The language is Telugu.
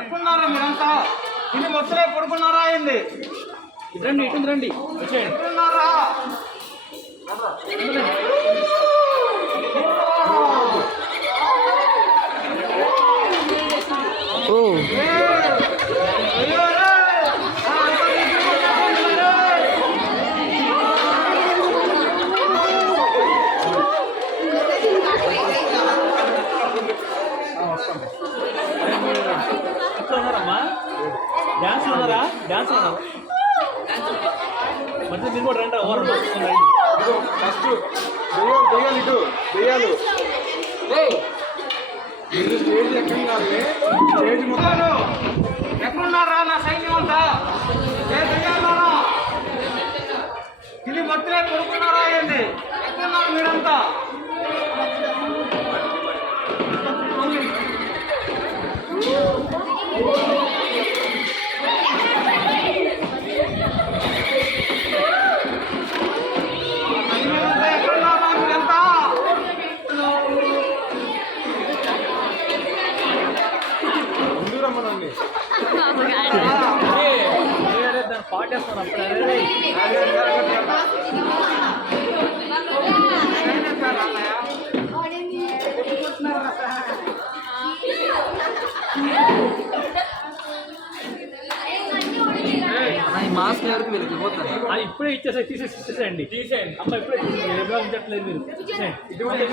ఎక్కడున్నారా మీరంతా? ఇది మొత్తలే పడుకున్నారా అయింది? రండి ఇటు రండి. ఎక్కడున్నారా? ఉన్నారమ్మా డాన్స్ ఉన్నారా? డాన్స్ ఉన్నారా? మధ్య మీరు కూడా రండి. ఓవర్ ఫస్ట్ దెయ్యాలు ఇటు దెయ్యాలు స్టేజ్ ఎక్కంగానే స్టేజ్ మొదలు ఎక్కడున్నారా నా సైన్యం అంతా? ఏ దెయ్యాలారా? ఇది మొత్తలే పడుకున్నారా ఏంది? ఎక్కడున్నారు మీరంతా? దాన్ని పాటేస్తాను అప్పుడు. మాస్క్ ఎవరికి వెళ్ళిపోతాను. ఇప్పుడే తీసేసేయండి. అమ్మ ఇప్పుడే ఉంచట్లేదు మీరు. ఇటువంటి